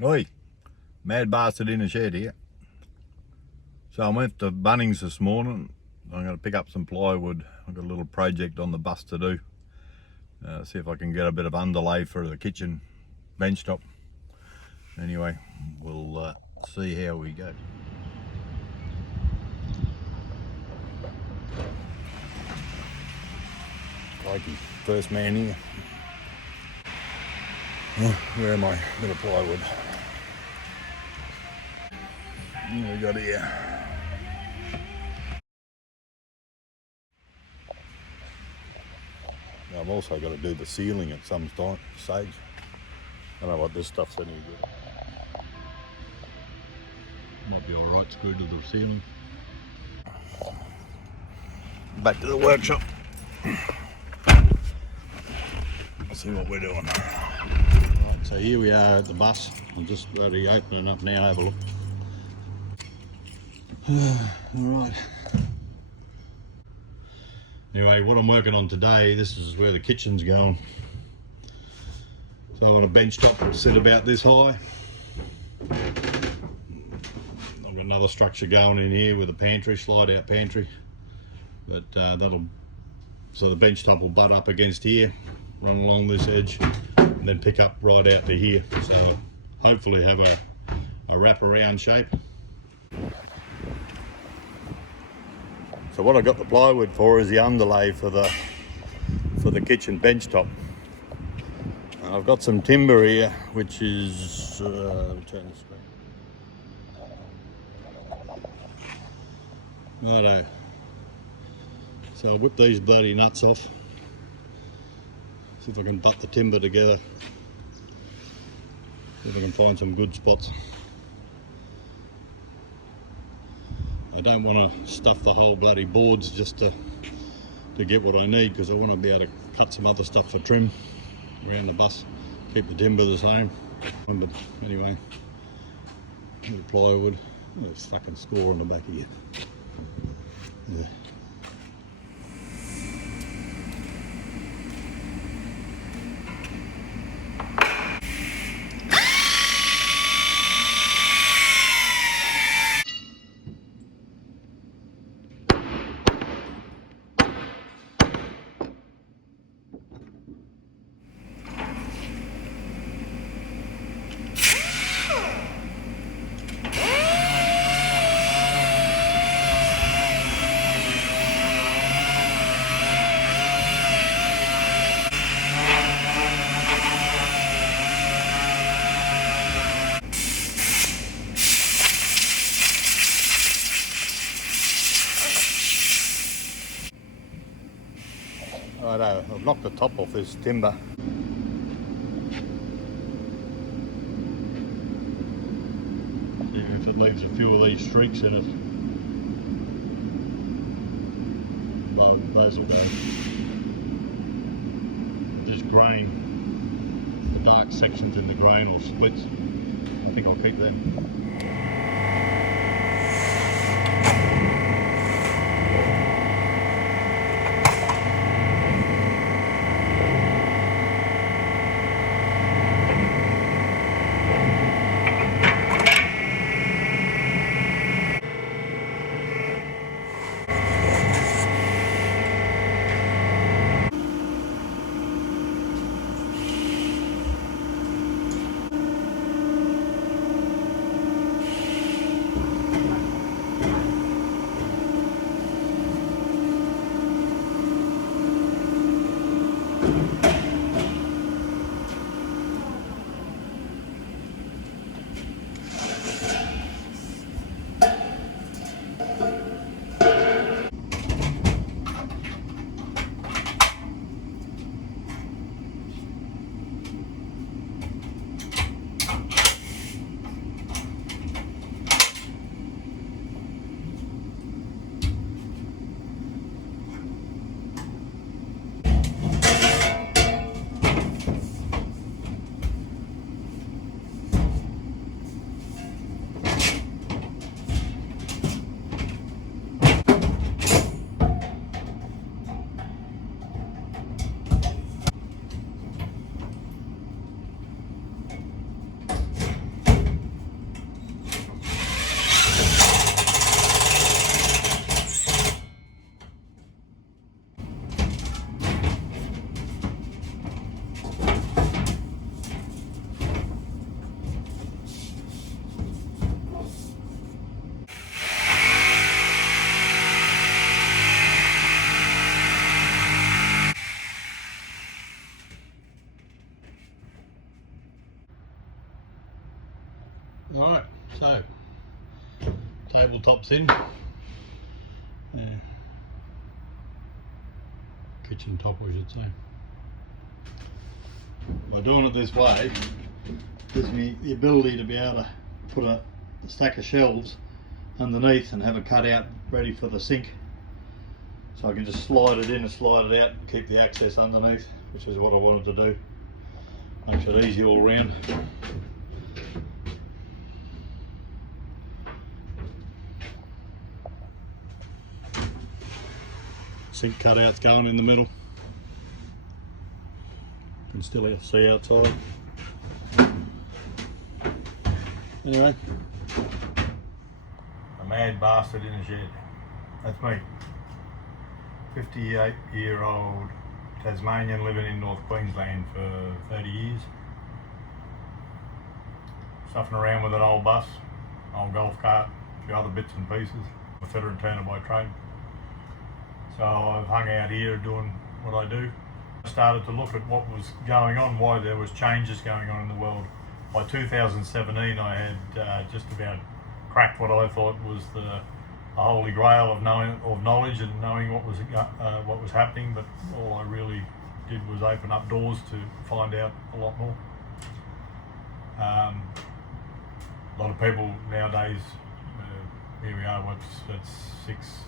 Oi, mad bastard in a shed here. So I went to Bunnings this morning. I'm going to pick up some plywood. I've got a little project on the bus to do. See if I can get a bit of underlay for the kitchen bench top. Anyway, we'll see how we go. Mikey, first man here. Where am I? Bit of plywood. What we got here? I've also got to do the ceiling at some stage. I don't know what this stuff's any good. Might be alright screwed to the ceiling. Back to the workshop. Let's see what we're doing. Right, so here we are at the bus. I'm just ready opening up now, have a look. Alright. Anyway, what I'm working on today, this is where the kitchen's going. So I want a bench top to sit about this high. I've got another structure going in here with a pantry, slide out pantry. But so the bench top will butt up against here, run along this edge, and then pick up right out to here. So hopefully have a wraparound shape. So what I got the plywood for is the underlay for the kitchen bench top. And I've got some timber here, which is let me turn the screen. Righto. So I'll whip these bloody nuts off. See if I can butt the timber together. See if I can find some good spots. I don't want to stuff the whole bloody boards just to get what I need, because I want to be able to cut some other stuff for trim around the bus, keep the timber the same. But anyway, a bit of plywood. There's a fucking score on the back of you. Yeah. Righto, I've knocked the top off this timber. Even if it leaves a few of these streaks in it, well, those will go. This grain, the dark sections in the grain or splits, I think I'll keep them. Alright, so tabletop's in. Kitchen top, I should say. By doing it this way, gives me the ability to be able to put a stack of shelves underneath and have it cut out ready for the sink. So I can just slide it in and slide it out and keep the access underneath, which is what I wanted to do. Makes it easy all round. Sink cutouts going in the middle. You can still see outside. Anyway, a mad bastard in a shed. That's me. 58-year-old Tasmanian living in North Queensland for 30 years. Stuffing around with an old bus, old golf cart, a few other bits and pieces. I'm a fitter and turner by trade. So I've hung out here doing what I do. I started to look at what was going on, why there was changes going on in the world. By 2017 I had just about cracked what I thought was the holy grail of knowledge and knowing what was happening, but all I really did was open up doors to find out a lot more. A lot of people nowadays, here we are, that's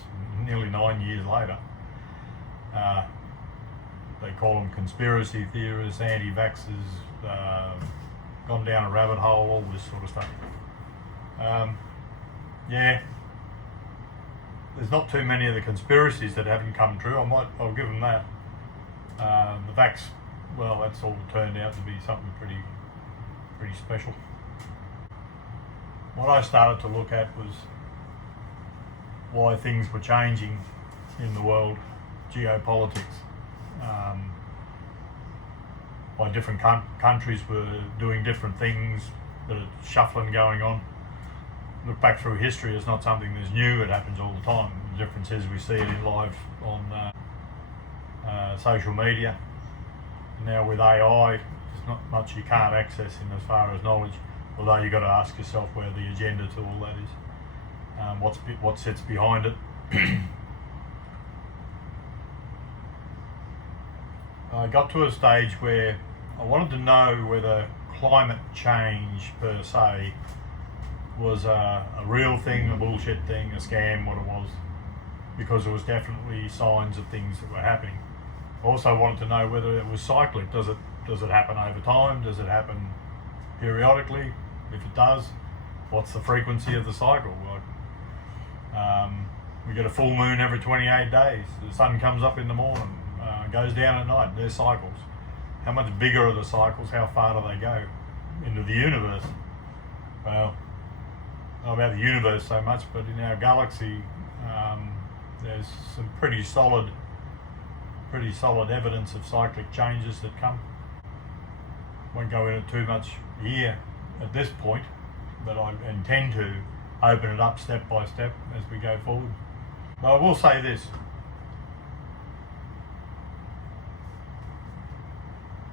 nearly 9 years later, they call them conspiracy theorists, anti-vaxxers, gone down a rabbit hole, all this sort of stuff. Yeah, there's not too many of the conspiracies that haven't come true. I'll give them that. The vax, well, that's all turned out to be something pretty special. What I started to look at was why things were changing in the world, geopolitics. Why different countries were doing different things, that are shuffling going on. Look back through history, it's not something that's new, it happens all the time. The difference is we see it in live on social media. Now with AI, there's not much you can't access in as far as knowledge, although you've got to ask yourself where the agenda to all that is. What sits behind it. I got to a stage where I wanted to know whether climate change per se was a real thing, a bullshit thing, a scam, what it was, because there was definitely signs of things that were happening. I also wanted to know whether it was cyclic. Does it happen over time? Does it happen periodically? If it does, what's the frequency of the cycle? We get a full moon every 28 days. The sun comes up in the morning, goes down at night. There's cycles. How much bigger are the cycles? How far do they go into the universe? Well, not about the universe so much, but in our galaxy, there's some pretty solid evidence of cyclic changes that come. Won't go into too much here at this point, but I intend to open it up step by step as we go forward. But I will say this.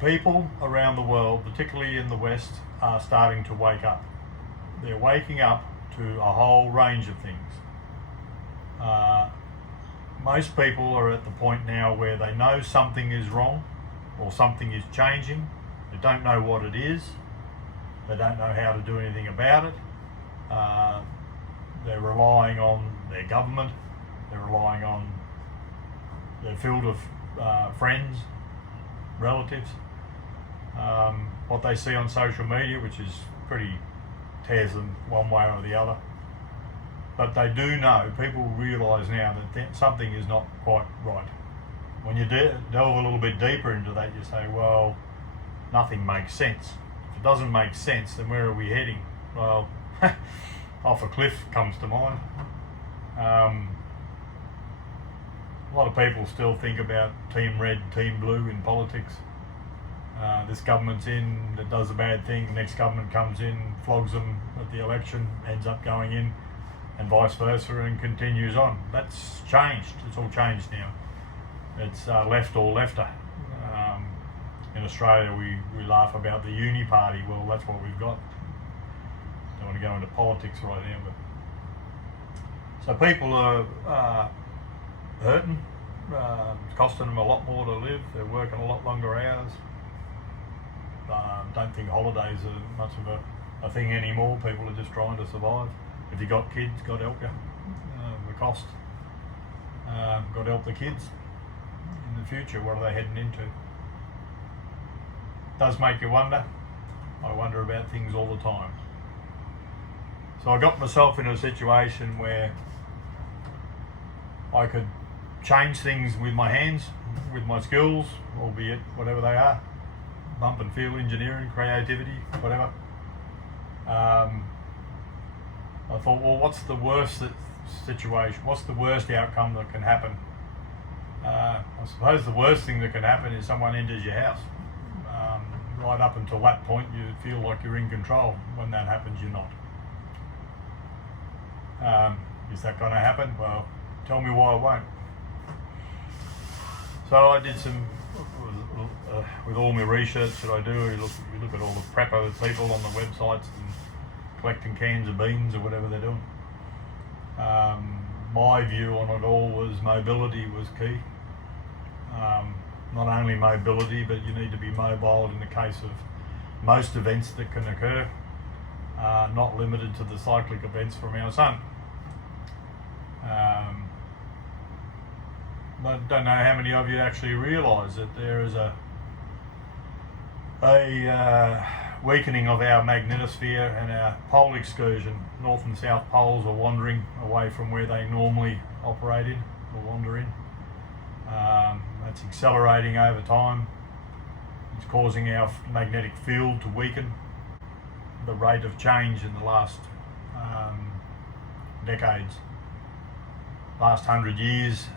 People around the world, particularly in the West, are starting to wake up. They're waking up to a whole range of things. Most people are at the point now where they know something is wrong or something is changing. They don't know what it is. They don't know how to do anything about it. They're relying on their government. They're relying on their field of friends, relatives. What they see on social media, which is pretty tears them one way or the other. But they do know, people realise now that something is not quite right. When you delve a little bit deeper into that, you say, well, nothing makes sense. If it doesn't make sense, then where are we heading? Well, off a cliff comes to mind. A lot of people still think about team red, team blue in politics. This government's in, that does a bad thing, next government comes in, flogs them at the election, ends up going in, and vice versa, and continues on. That's changed. It's all changed now. It's left or lefter. In Australia, we laugh about the uni party. Well, that's what we've got. want to go into politics right now, but so people are hurting. It's costing them a lot more to live. They're working a lot longer hours. Don't think holidays are much of a thing anymore. People are just trying to survive. If you got kids, God help you. The cost. God help the kids in the future. What are they heading into? Does make you wonder. I wonder about things all the time. So I got myself in a situation where I could change things with my hands, with my skills, albeit whatever they are, bump and feel engineering, creativity, whatever. I thought, well, what's the worst situation? What's the worst outcome that can happen? I suppose the worst thing that can happen is someone enters your house. Right up until that point, you feel like you're in control. When that happens, you're not. Is that going to happen? Well, tell me why it won't. So I did some, with all my research that I do, you look at all the prepper people on the websites and collecting cans of beans or whatever they're doing. My view on it all was mobility was key. Not only mobility, but you need to be mobile in the case of most events that can occur, not limited to the cyclic events from our sun. I don't know how many of you actually realise that there is a weakening of our magnetosphere and our pole excursion. North and south poles are wandering away from where they normally operate in or wander in. That's accelerating over time. It's causing our magnetic field to weaken. The rate of change in the last decades, last 100 years,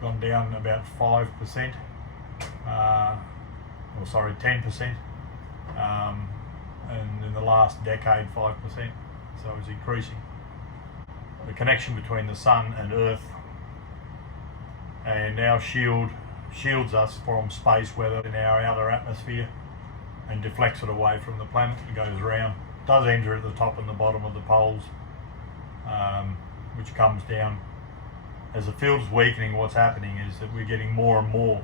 gone down about 5%, 10%, and in the last decade 5%, so it's increasing. The connection between the sun and Earth and our shields us from space weather in our outer atmosphere and deflects it away from the planet. It goes around, does enter at the top and the bottom of the poles, which comes down. As the field's weakening, what's happening is that we're getting more and more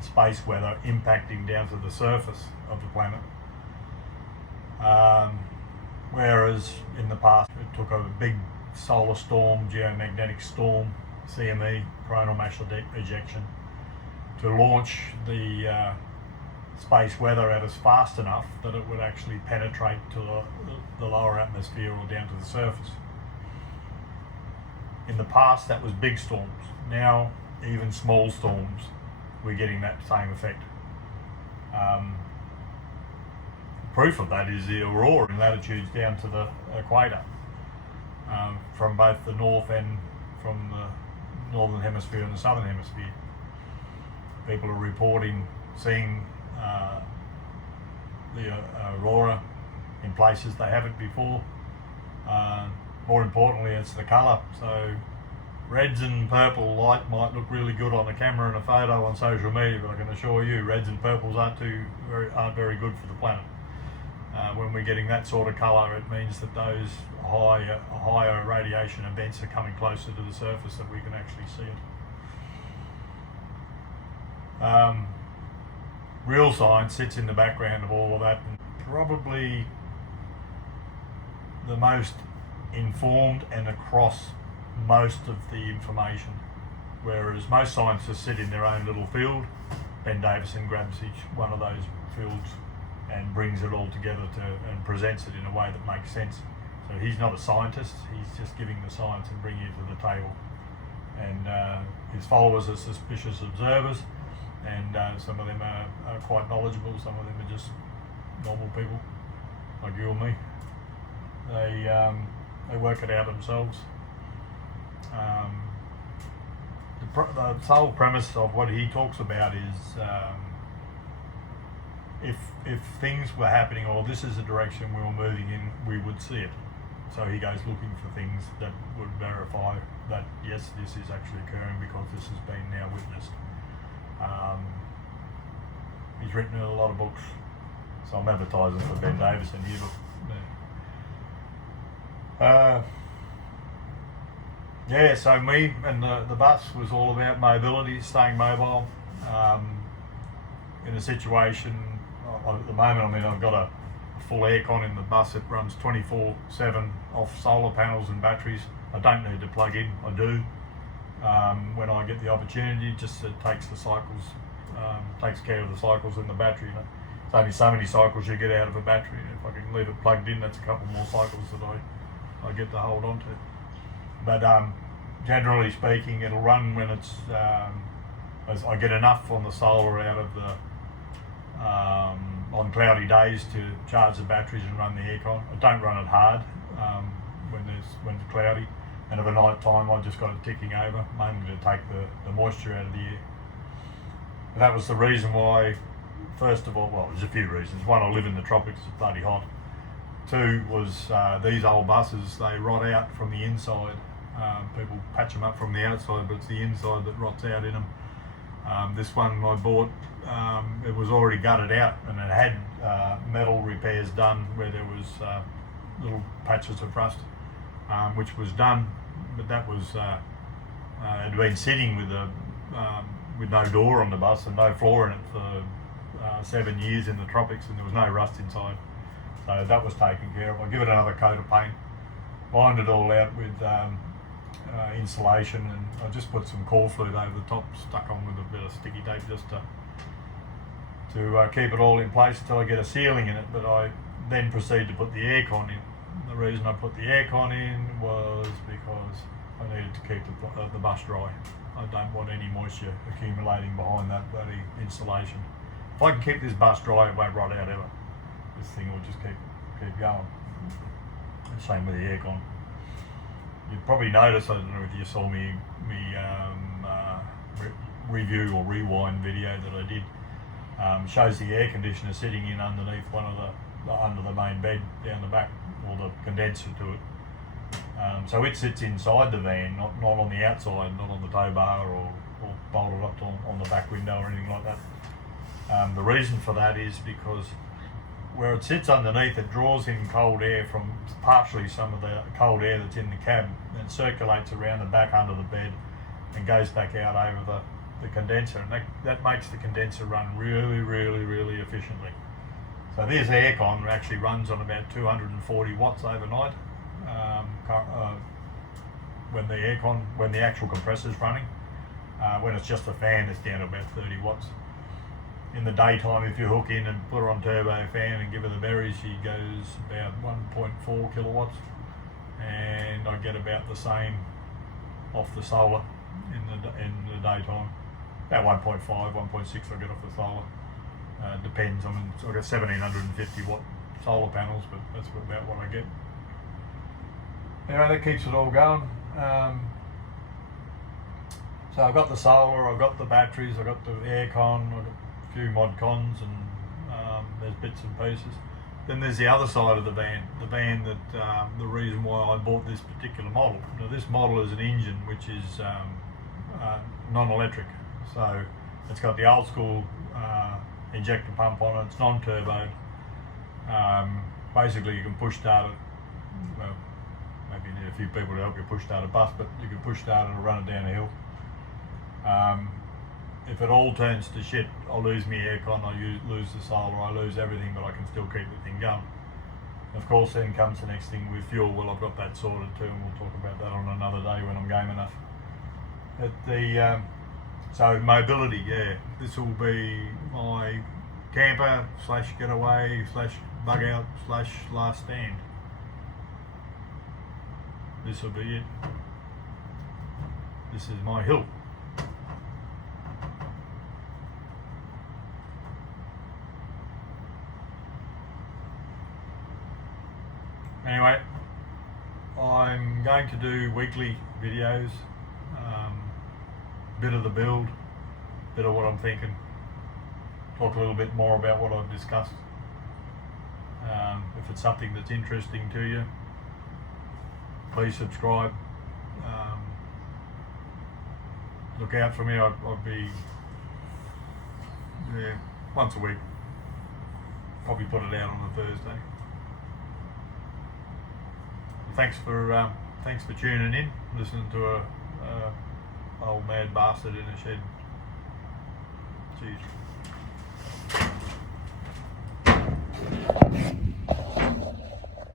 space weather impacting down to the surface of the planet. Whereas in the past it took a big solar storm, geomagnetic storm, CME, coronal mass ejection, to launch the space weather at us fast enough that it would actually penetrate to the lower atmosphere or down to the surface. In the past that was big storms. Now even small storms, we're getting that same effect. Proof of that is the aurora in latitudes down to the equator, from both the north and from the northern hemisphere and the southern hemisphere. People are reporting seeing the aurora in places they haven't before. More importantly, it's the colour. So reds and purple light might look really good on the camera and a photo on social media, but I can assure you reds and purples aren't very good for the planet. When we're getting that sort of colour, it means that those higher radiation events are coming closer to the surface, that we can actually see it. Real science sits in the background of all of that, and probably the most informed and across most of the information. Whereas most scientists sit in their own little field, Ben Davison grabs each one of those fields and brings it all together and presents it in a way that makes sense. So he's not a scientist, he's just giving the science and bringing it to the table. And his followers are suspicious observers, and some of them are quite knowledgeable, some of them are just normal people like you and me. They work it out themselves. The sole premise of what he talks about is if things were happening, or this is the direction we were moving in, we would see it. So he goes looking for things that would verify that yes, this is actually occurring because this has been now witnessed. He's written a lot of books. So I'm advertising for Ben Davison here, but yeah, so me and the bus was all about mobility, staying mobile. In a situation, at the moment, I mean, I've got a full aircon in the bus. It runs 24/7 off solar panels and batteries. I don't need to plug in, I do. When I get the opportunity, just it takes the cycles, takes care of the cycles in the battery. You know, it's only so many cycles you get out of a battery. If I can leave it plugged in, that's a couple more cycles that I get to hold on to. But generally speaking, it'll run when it's as I get enough on the solar out of the on cloudy days to charge the batteries and run the aircon. I don't run it hard when it's cloudy, and at night time I just got it ticking over, mainly to take the moisture out of the air. And that was the reason why. First of all, well, there's a few reasons. One, I live in the tropics; it's bloody hot. Two was these old buses, they rot out from the inside. People patch them up from the outside, but it's the inside that rots out in them. This one I bought, it was already gutted out, and it had metal repairs done where there was little patches of rust, which was done, but that was had been sitting with no door on the bus and no floor in it for 7 years in the tropics, and there was no rust inside. So that was taken care of. I give it another coat of paint, lined it all out with insulation, and I just put some core fluid over the top, stuck on with a bit of sticky tape just to keep it all in place until I get a ceiling in it. But I then proceed to put the aircon in. The reason I put the aircon in was because I needed to keep the bus dry. I don't want any moisture accumulating behind that bloody insulation. If I can keep this bus dry, it won't rot out ever. This thing will just keep going. Same with the aircon. You probably noticed, I don't know if you saw me review or rewind video that I did, shows the air conditioner sitting in underneath one of under the main bed down the back, or the condenser to it. So it sits inside the van, not on the outside, not on the tow bar or bolted up on the back window or anything like that. The reason for that is because where it sits underneath, it draws in cold air from partially some of the cold air that's in the cab, and circulates around the back under the bed and goes back out over the condenser, and that makes the condenser run really, really, really efficiently. So this aircon actually runs on about 240 watts overnight when the actual compressor's running. When it's just a fan, it's down to about 30 watts. In the daytime, if you hook in and put her on turbo fan and give her the berries, she goes about 1.4 kilowatts, and I get about the same off the solar in the daytime. About 1.5, 1.6 I get off the solar. Depends. I mean, I've got 1750 watt solar panels, but that's about what I get. Anyway, that keeps it all going. So I've got the solar, I've got the batteries, I've got the aircon, I've got a few mod cons, and there's bits and pieces. Then there's the other side of the van that the reason why I bought this particular model. Now, this model is an engine which is non-electric, so it's got the old school injector pump on it. It's non-turboed. Basically, you can push start it. Well, maybe you need a few people to help you push start a bus, but you can push start it and run it down a hill. If it all turns to shit, I'll lose my aircon, I lose the solar, I lose everything, but I can still keep the thing going. Of course, then comes the next thing with fuel. Well, I've got that sorted too, and we'll talk about that on another day when I'm game enough. So mobility, yeah, this will be my camper / getaway / bug out / last stand. This will be it. This is my hill. Anyway, I'm going to do weekly videos, bit of the build, bit of what I'm thinking, talk a little bit more about what I've discussed. If it's something that's interesting to you, please subscribe. Look out for me. I'll be once a week. probably put it out on a Thursday. Thanks for tuning in, listening to a old mad bastard in a shed. Cheers.